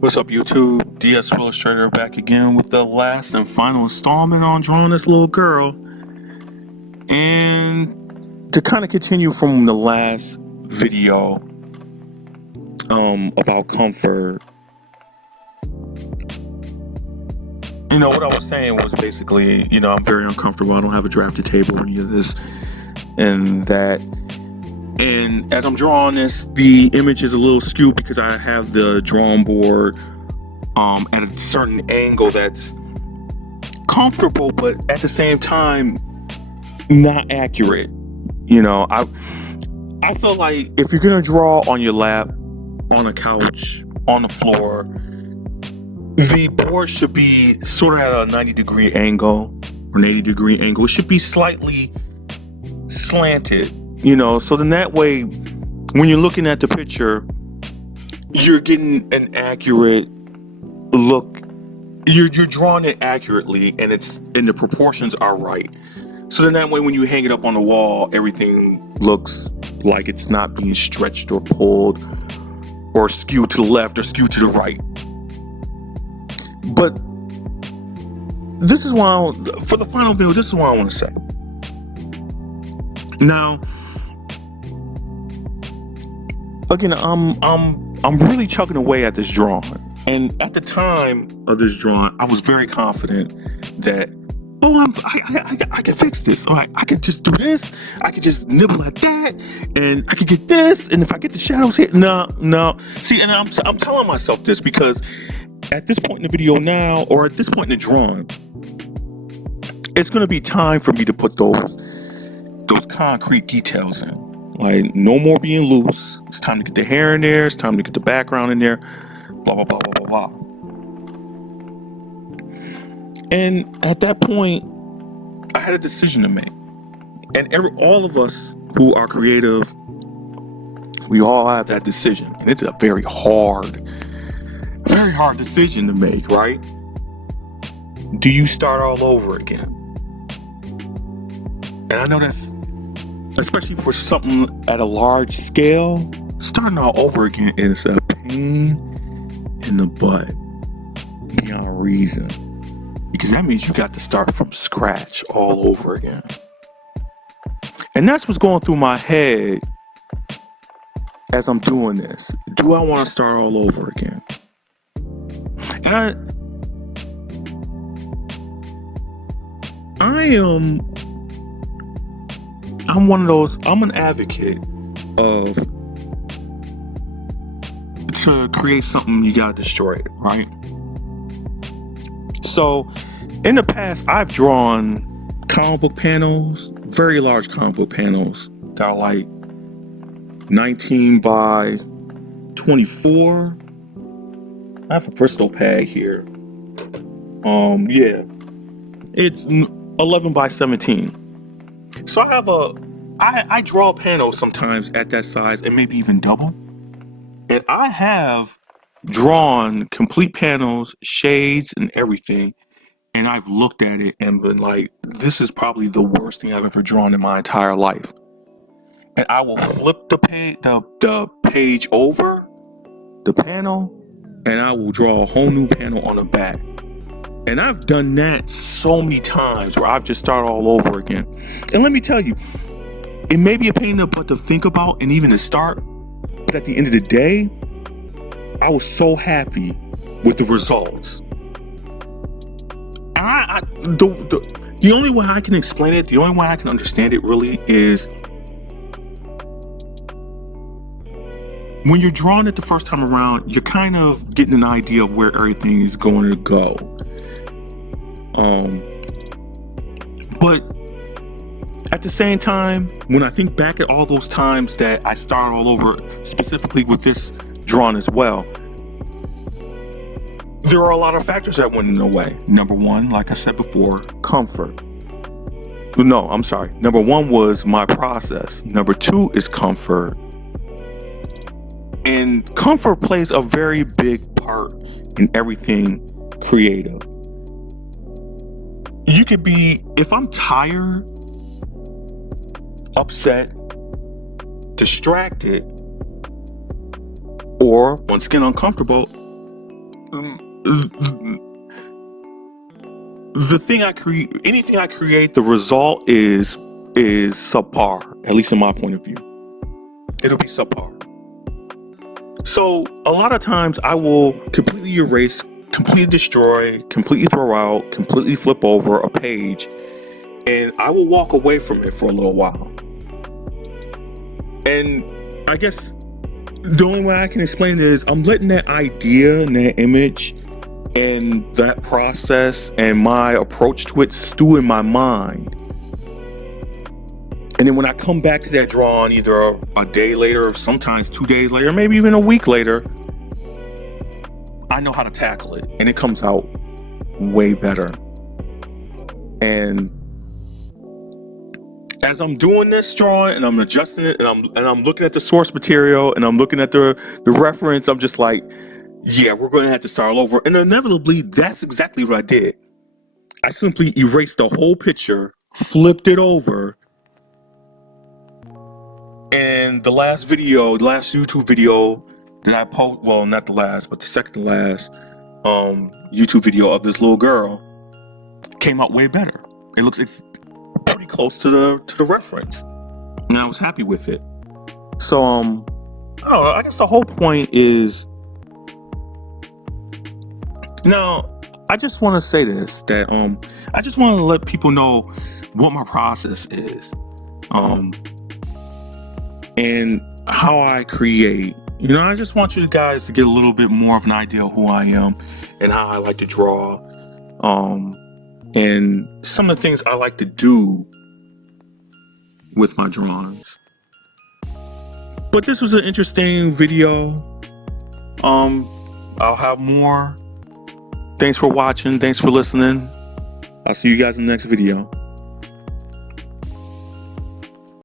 What's up, YouTube? DS WILLUSTRATOR back again with the last and final installment on drawing this little girl. And to kind of continue from the last video about comfort, what I was saying was basically, I'm very uncomfortable. I don't have a drafted table or any of this and that. And as I'm drawing this, the image is a little skewed because I have the drawing board at a certain angle that's comfortable, but at the same time, not accurate. I feel like if you're gonna draw on your lap, on a couch, on the floor, the board should be sort of at a 90-degree angle or an 80-degree angle. It should be slightly slanted. So then that way, when you're looking at the picture, you're getting an accurate look. You're drawing it accurately, and the proportions are right. So then that way, when you hang it up on the wall, everything looks like it's not being stretched or pulled or skewed to the left or skewed to the right. But this is why, for the final video, this is what I want to say. Now, again, I'm really chugging away at this drawing, and at the time of this drawing, I was very confident that I can fix this. All right, I could just do this. I could just nibble at that, and I could get this. And if I get the shadows here, no. See, and I'm telling myself this because at this point in the video now, or at this point in the drawing, it's going to be time for me to put those concrete details in. Like, no more being loose. It's time to get the hair in there. It's time to get the background in there. Blah, blah, blah, blah, blah, blah. And at that point, I had a decision to make. And all of us who are creative, we all have that decision. And it's a very hard decision to make, right? Do you start all over again? And I know that's, especially for something at a large scale, starting all over again is a pain in the butt beyond reason, because that means you got to start from scratch all over again. And that's what's going through my head as I'm doing this. Do I want to start all over again? And I'm one of those, I'm an advocate of, to create something, you gotta destroy it, right? So in the past, I've drawn comic book panels, very large comic book panels that are like 19 by 24. I have a Bristol pad here. It's 11 by 17. So I draw panels sometimes at that size and maybe even double. And I have drawn complete panels, shades and everything. And I've looked at it and been like, this is probably the worst thing I've ever drawn in my entire life. And I will flip the page over, the panel, and I will draw a whole new panel on the back. And I've done that so many times where I've just started all over again. And let me tell you, it may be a pain in the butt to think about and even to start, but at the end of the day, I was so happy with the results. The only way I can explain it, the only way I can understand it really is when you're drawing it the first time around, you're kind of getting an idea of where everything is going to go. But at the same time, when I think back at all those times that I started all over, specifically with this drawing as well, there are a lot of factors that went in the way. Number one, like I said before, comfort. No, I'm sorry. Number one was my process. Number two is comfort. And comfort plays a very big part in everything creative. You could be, if I'm tired, upset, distracted, or once again uncomfortable, the thing I create, anything I create, the result is subpar, at least in my point of view. It'll be subpar. So a lot of times I will completely erase, completely destroy, completely throw out, completely flip over a page, and I will walk away from it for a little while. And I guess the only way I can explain it is I'm letting that idea and that image and that process and my approach to it stew in my mind. And then when I come back to that drawing, either a day later, or sometimes 2 days later, maybe even a week later, I know how to tackle it, and it comes out way better. And as I'm doing this drawing and I'm adjusting it, and I'm looking at the source material and I'm looking at the reference, I'm just like, yeah, we're going to have to start all over. And inevitably, that's exactly what I did. I simply erased the whole picture, flipped it over. And the last YouTube video that I posted, well, not the last, but the second to last YouTube video of this little girl came out way better. It looks pretty close to the reference, and I was happy with it. So I don't know, I guess the whole point is, now I just want to say this, that I just want to let people know what my process is, and how I create. You know, I just want you guys to get a little bit more of an idea of who I am and how I like to draw, and some of the things I like to do with my drawings. But this was an interesting video. I'll have more. Thanks for watching. Thanks for listening. I'll see you guys in the next video.